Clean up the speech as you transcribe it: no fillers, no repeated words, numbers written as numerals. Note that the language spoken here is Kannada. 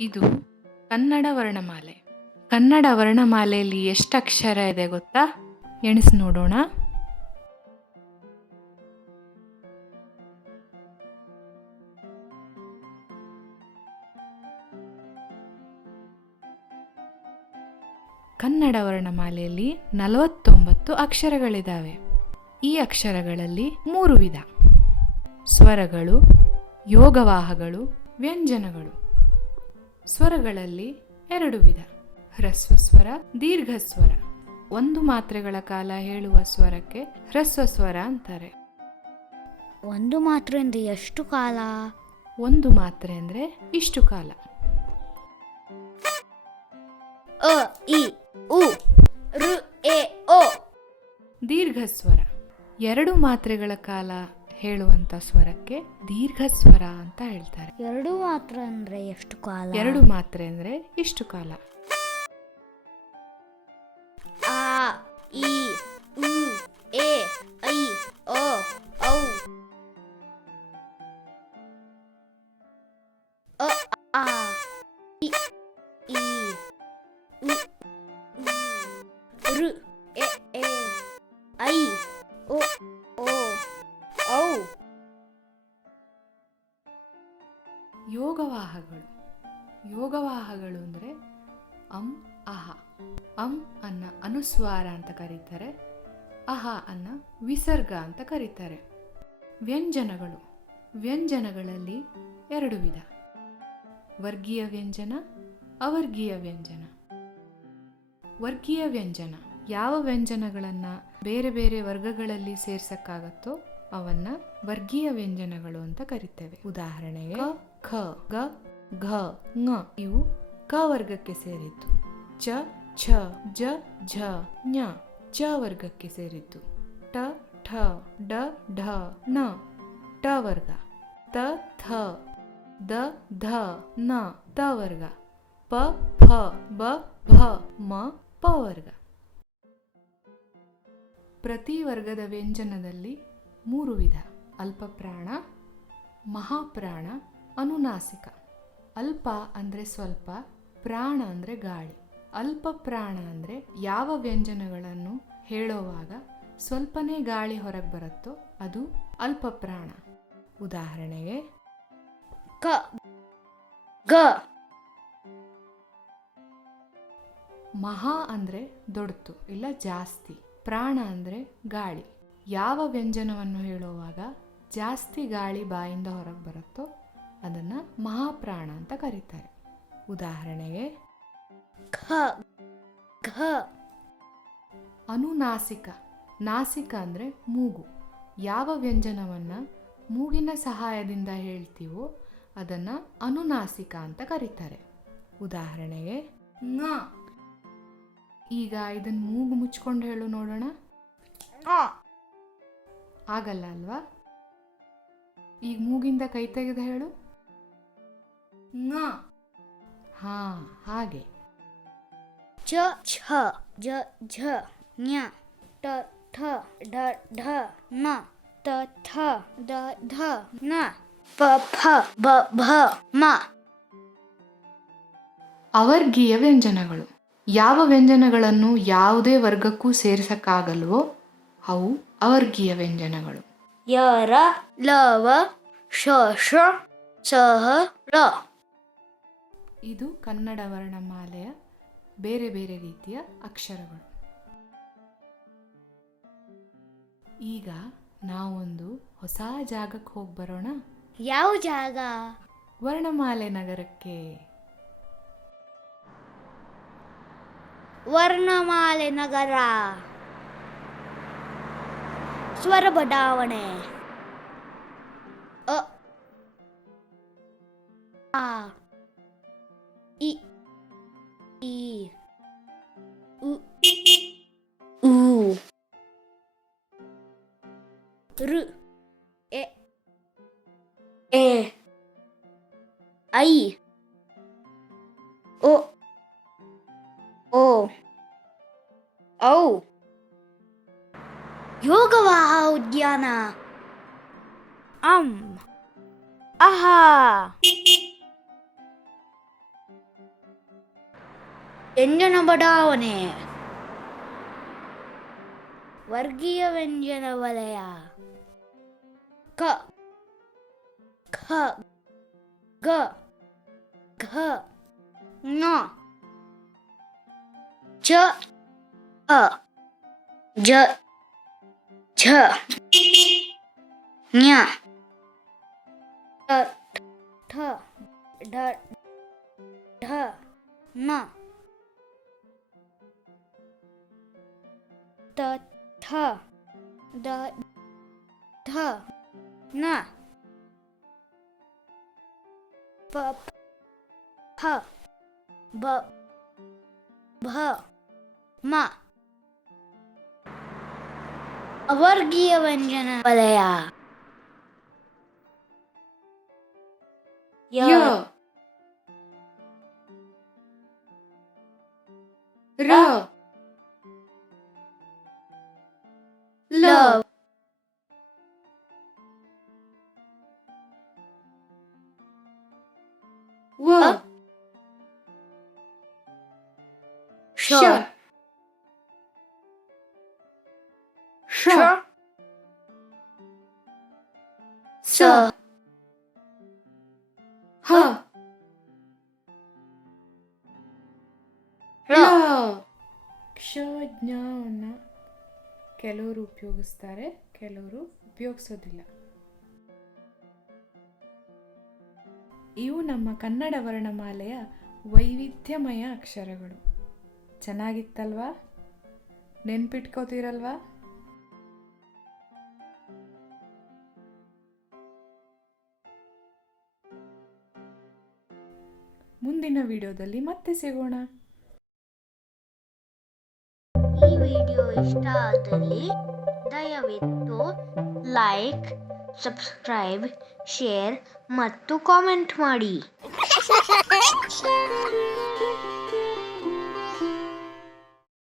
ಇದು ಕನ್ನಡ ವರ್ಣಮಾಲೆ. ಕನ್ನಡ ವರ್ಣಮಾಲೆಯಲ್ಲಿ ಎಷ್ಟು ಅಕ್ಷರ ಇದೆ ಗೊತ್ತಾ? ಎಣಿಸಿ ನೋಡೋಣ. ಕನ್ನಡ ವರ್ಣಮಾಲೆಯಲ್ಲಿ 49 ಅಕ್ಷರಗಳಿದ್ದಾವೆ. ಈ ಅಕ್ಷರಗಳಲ್ಲಿ 3 ವಿಧ: ಸ್ವರಗಳು, ಯೋಗವಾಹಗಳು, ವ್ಯಂಜನಗಳು. ಸ್ವರಗಳಲ್ಲಿ 2 ವಿಧ: hrasva ಸ್ವರ, deergha ಸ್ವರ. 1 ಮಾತ್ರೆಗಳ ಕಾಲ ಹೇಳುವ ಸ್ವರಕ್ಕೆ hrasva ಸ್ವರ ಅಂತಾರೆ. 1 ಮಾತ್ರೆ ಅಂದರೆ ಎಷ್ಟು ಕಾಲ? 1 ಮಾತ್ರೆ ಅಂದರೆ ಇಷ್ಟು ಕಾಲ. ಅ ಇ ಉ ಋ ಎ ಓ. ದೀರ್ಘ ಸ್ವರ 2 ಮಾತ್ರೆಗಳ ಕಾಲ ಹೇಳುವಂತ ಸ್ವರಕ್ಕೆ ದೀರ್ಘ ಸ್ವರ ಅಂತ ಹೇಳ್ತಾರೆ. 2 ಮಾತ್ರೆ ಅಂದ್ರೆ ಎಷ್ಟು ಕಾಲ? 2 ಮಾತ್ರೆ ಅಂದ್ರೆ ಇಷ್ಟು ಕಾಲ. ಆ ಇ ಉ ಎ ಐ ಓ ಔ. ಅ ಆ ಇ ಈ ಉ ಋ ಎ ಐ ಓ ಓ ಔ. ಯೋಗವಾಹಗಳು. ಯೋಗವಾಹಗಳು ಅಂದರೆ ಅಹ. ಅನ್ನ ಅನುಸ್ವಾರ ಅಂತ ಕರೀತಾರೆ. ಅಹ ಅನ್ನ ವಿಸರ್ಗ ಅಂತ ಕರೀತಾರೆ. ವ್ಯಂಜನಗಳು. ವ್ಯಂಜನಗಳಲ್ಲಿ 2 ವಿಧ: ವರ್ಗೀಯ ವ್ಯಂಜನ, ಅವರ್ಗೀಯ ವ್ಯಂಜನ. ವರ್ಗೀಯ ವ್ಯಂಜನ ಯಾವ ವ್ಯಂಜನಗಳನ್ನು ಬೇರೆ ಬೇರೆ ವರ್ಗಗಳಲ್ಲಿ ಸೇರ್ಸಕ್ಕಾಗತ್ತೋ ಅವನ್ನ ವರ್ಗೀಯ ವ್ಯಂಜನಗಳು ಅಂತ ಕರಿತೇವೆ. ಉದಾಹರಣೆಗೆ ಖ, ಗ, ಘ, ङ ಇವು ಕ ವರ್ಗಕ್ಕೆ ಸೇರಿದ್ದು. ಚ, ಛ, ಜ, ಝ, ಞ ಚ ವರ್ಗಕ್ಕೆ ಸೇರಿದ್ದು. ಟ, ಠ, ಡ, ಢ, ಣ ಟ ವರ್ಗ. ತ, ಥ, ದ, ಧ, ನ ತ ವರ್ಗ. ಪ, ಫ, ಬ, ಭ, ಮ ಪ ವರ್ಗ. ಪ್ರತಿ ವರ್ಗದ ವ್ಯಂಜನದಲ್ಲಿ 3 ವಿಧ: ಅಲ್ಪ ಪ್ರಾಣ, ಮಹಾಪ್ರಾಣ, ಅನುನಾಸಿಕ. ಅಲ್ಪ ಅಂದರೆ ಸ್ವಲ್ಪ, ಪ್ರಾಣ ಅಂದರೆ ಗಾಳಿ. ಅಲ್ಪ ಪ್ರಾಣ ಅಂದರೆ ಯಾವ ವ್ಯಂಜನಗಳನ್ನು ಹೇಳೋವಾಗ ಸ್ವಲ್ಪನೇ ಗಾಳಿ ಹೊರಗೆ ಬರುತ್ತೋ ಅದು ಅಲ್ಪ ಪ್ರಾಣ. ಉದಾಹರಣೆಗೆ ಕ, ಗ. ಮಹಾ ಅಂದರೆ ದೊಡ್ಡತು ಇಲ್ಲ ಜಾಸ್ತಿ. ಪ್ರಾಣ ಅಂದರೆ ಗಾಳಿ. ಯಾವ ವ್ಯಂಜನವನ್ನು ಹೇಳುವಾಗ ಜಾಸ್ತಿ ಗಾಳಿ ಬಾಯಿಂದ ಹೊರಗೆ ಬರುತ್ತೋ ಅದನ್ನು ಮಹಾಪ್ರಾಣ ಅಂತ ಕರೀತಾರೆ. ಉದಾಹರಣೆಗೆ ಖ, ಘ. ಅನುನಾಸಿಕ. ನಾಸಿಕ ಅಂದರೆ ಮೂಗು. ಯಾವ ವ್ಯಂಜನವನ್ನು ಮೂಗಿನ ಸಹಾಯದಿಂದ ಹೇಳ್ತೀವೋ ಅದನ್ನು ಅನುನಾಸಿಕ ಅಂತ ಕರೀತಾರೆ. ಉದಾಹರಣೆಗೆ ङ. ಈಗ ಇದನ್ನು ಮೂಗು ಮುಚ್ಕೊಂಡು ಹೇಳು ನೋಡೋಣ. ಆಗಲ್ಲ ಅಲ್ವಾ? ಈಗ ಮೂಗಿಂದ ಕೈ ತೆಗೆದು ಹೇಳು. ङ. ಹಾ, ಹಾಗೆ. ಚ, ಛ, ಜ, ಝ, ಞ ಟ, ಠ, ಡ, ಢ, ಣ ತ, ಥ, ದ, ಧ, ನ ಪ, ಫ, ಬ, ಭ, ಮ. ಅವರ್ಗೀಯ ವ್ಯಂಜನಗಳು. ಯಾವ ವ್ಯಂಜನಗಳನ್ನು ಯಾವುದೇ ವರ್ಗಕ್ಕೂ ಸೇರಿಸಕ್ಕಾಗಲ್ವೋ ಅವು ಅವರ್ಗೀಯ ವ್ಯಂಜನಗಳು. ಯರ, ಲವ, ಶ, ಶ, ಸಹ, ಳ. ಇದು ಕನ್ನಡ ವರ್ಣಮಾಲೆಯ ಬೇರೆ ಬೇರೆ ರೀತಿಯ ಅಕ್ಷರಗಳು. ಈಗ ನಾವೊಂದು ಹೊಸ ಜಾಗಕ್ಕೆ ಹೋಗಿ ಬರೋಣ. ಯಾವ ಜಾಗ? ವರ್ಣಮಾಲೆ ನಗರಕ್ಕೆ. ವರ್ಣಮಾಲೆ ನಗರ. ಸ್ವರ ಬಡಾವಣೆ. ಅ ಆ ಇ ಈ ಉ ಊ ಋ ಎ ಎ ಐ ಓ ಓ ಔ. ಯೋಗವಾಹ ಉದ್ಯಾನ. ಅಹ ವ್ಯಂಜನ ಬಡಾವಣೆ. ವರ್ಗೀಯ ವ್ಯಂಜನ ವಲಯ. ಕ ಖ ಗ ಘ ಞ ಚ ಅ ಜ ಝ ಞ ಟ ಠ ಡ ಢ ಣ ತ ಥ ದ ಧ ನ ಪ ಫ ಬ ಭ ಮ. ಅವರ್ಗೀಯ ವ್ಯಂಜನ ವಲಯ. ಯ ರ ಲ ವ ಶ ಷ ಸ ಹ ರ. ಕ್ಷ ಜ್ಞಾನ ಕೆಲವರು ಉಪಯೋಗಿಸ್ತಾರೆ, ಕೆಲವರು ಉಪಯೋಗಿಸೋದಿಲ್ಲ. ಇವು ನಮ್ಮ ಕನ್ನಡ ವರ್ಣಮಾಲೆಯ ವೈವಿಧ್ಯಮಯ ಅಕ್ಷರಗಳು. ಚೆನ್ನಾಗಿತ್ತಲ್ವಾ? ನೆನ್ಪಿಟ್ಕೋತೀರಲ್ವಾ? ಮುಂದಿನ ವಿಡಿಯೋದಲ್ಲಿ ಮತ್ತೆ ಸಿಗೋಣ. ಈ ವಿಡಿಯೋ ಇಷ್ಟ ಆದಲ್ಲಿ ದಯವಿಟ್ಟು ಲೈಕ್, ಸಬ್ಸ್ಕ್ರೈಬ್, ಶೇರ್ ಮತ್ತು ಕಾಮೆಂಟ್ ಮಾಡಿ.